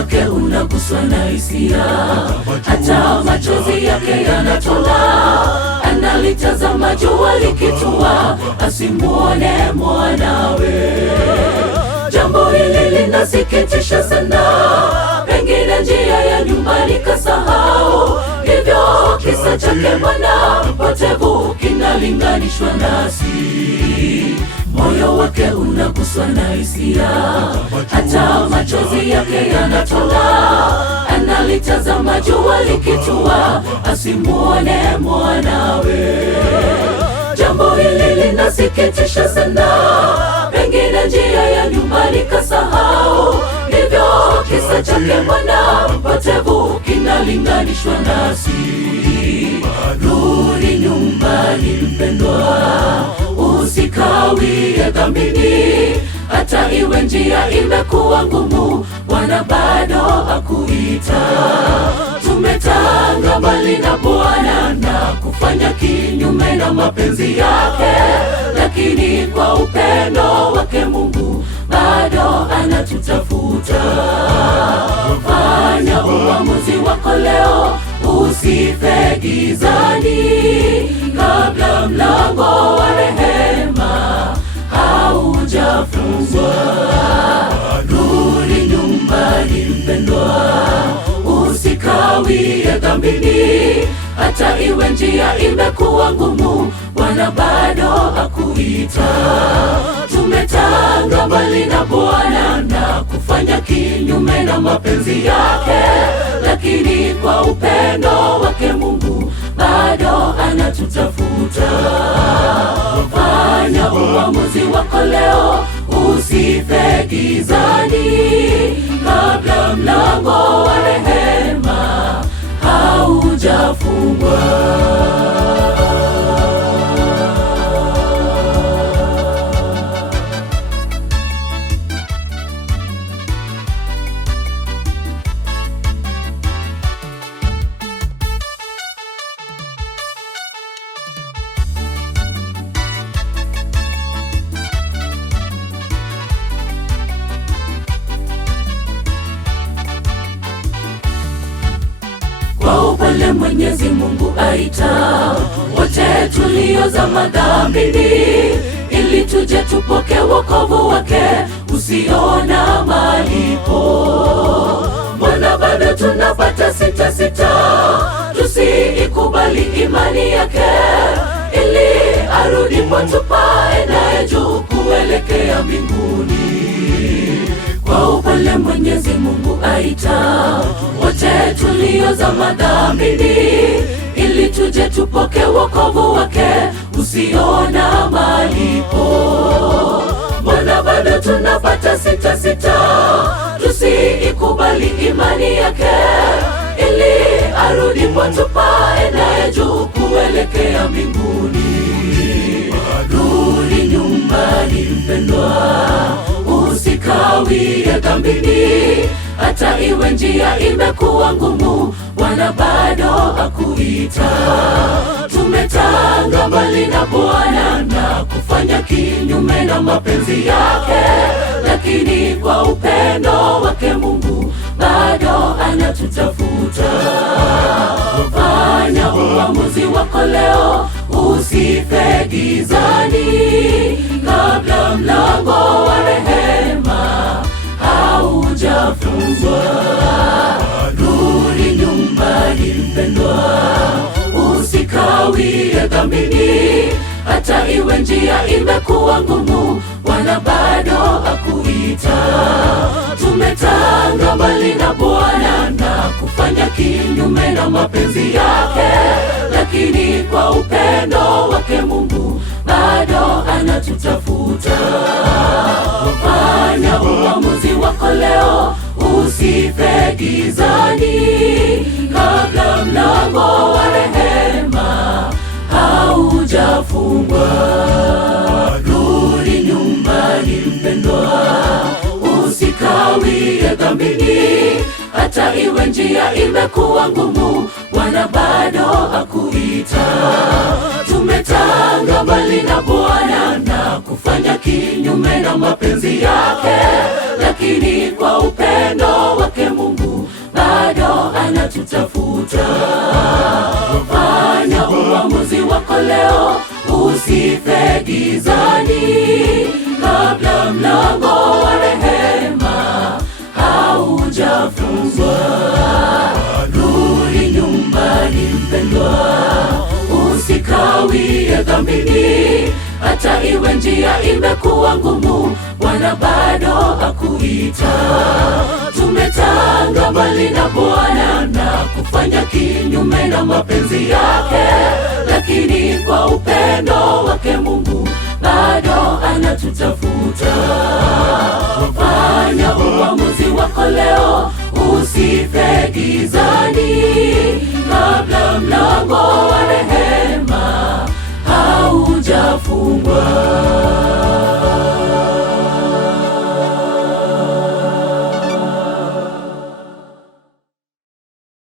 wake unaguswa na hisia, hata machozi yake yanatola. Analitazama jua likitua, asimuone mwanawe. Jambo hili linasikitisha sana, pengine njia ya nyumbani kasahau. Hivyo kisa chake mwana mpotevu kinalinganishwa nasi. Moyo wake unaguswa na hisia, hata machozi yake yanatola. Analitazama jua likitua, asimuone mwanawe. Jambo hili linasikitisha sana, pengine njia ya nyumbani kasahau. Hivyo kisa chake mwana mpotevu kinalinganishwa nasi. Rudi nyumbani mpendwa, usikawie dhambini. Hata iwe njia imekuwa ngumu, Bwana bado hakuita. Tumetanga mbali na Bwana na kufanya kinyume na mapenzi yake, lakini kwa upendo wake Mungu bado anatutafuta. Fanya uamuzi wako leo, usife gizani, kabla mlango wa rehema haujafungwa. Rudi nyumbani mpendwa, usikawie dhambini. Hata iwe njia imekuwa ngumu, Bwana bado hakuita. Tumetanga mbali na Bwana na kufanya kinyume na mapenzi yake, lakini kwa upendo wake Mungu bado anatutafuta. Fanya uamuzi wako leo, usife gizani, kabla mlango wa rehema haujafungwa. Kwa upole Mwenyezi Mungu aita wote tuliozama dhambini, ili tuje tupoke wokovu wake usiona malipo. Mbona bado tunapata sita, tusiikubali imani yake, ili arudi kwetu paendaye juu kuelekea mbinguni. Kwa upole Mwenyezi Mungu aita wote tuliozama dhambini, ili tuje tupoke wokovu wake usiona malipo. Mbona bado tunapata sita, tusiikubali imani yake, ili arudi kwetu paendaye juu kuelekea mbinguni. Rudi nyumbani mpendwa, usikawie dhambini. Hata iwe njia imekuwa ngumu, Bwana bado hakuita. Tumetanga mbali na Bwana na kufanya kinyume na mapenzi yake, lakini kwa upendo wake Mungu bado anatutafuta. Fanya uamuzi wako leo, usife gizani, kabla mlango wa rehema haujafungwa. Rudi nyumbani mpendwa, usikawie dhambini. Hata iwe njia imekuwa ngumu, Bwana bado hakuita. Tumetanga mbali na Bwana na kufanya kinyume na mapenzi yake, lakini kwa upendo wake Mungu bado anatutafuta. Fanya uamuzi wako leo, usife gizani, kabla mlango wa rehema haujafungwa. Rudi nyumbani mpendwa, usikawie dhambini. Hata iwe njia imekuwa ngumu, Bwana bado hakuita. Tumetanga mbali na Bwana na kufanya kinyume na mapenzi yake, lakini kwa upendo wake Mungu bado anatutafuta. Fanya uamuzi wako leo, usife gizani kabla mlango wa rehema haujafungwa. Rudi nyumbani mpendwa, usikawie dhambini, hata iwe njia imekuwa ngumu, Bwana bado akuita. Tumetanga mbali na Bwana na kufanya kinyume na mapenzi yake, lakini kwa upendo wake Mungu bado anatutafuta. Fanya uamuzi wako leo, usife gizani kabla mlango wa rehema haujafungwa.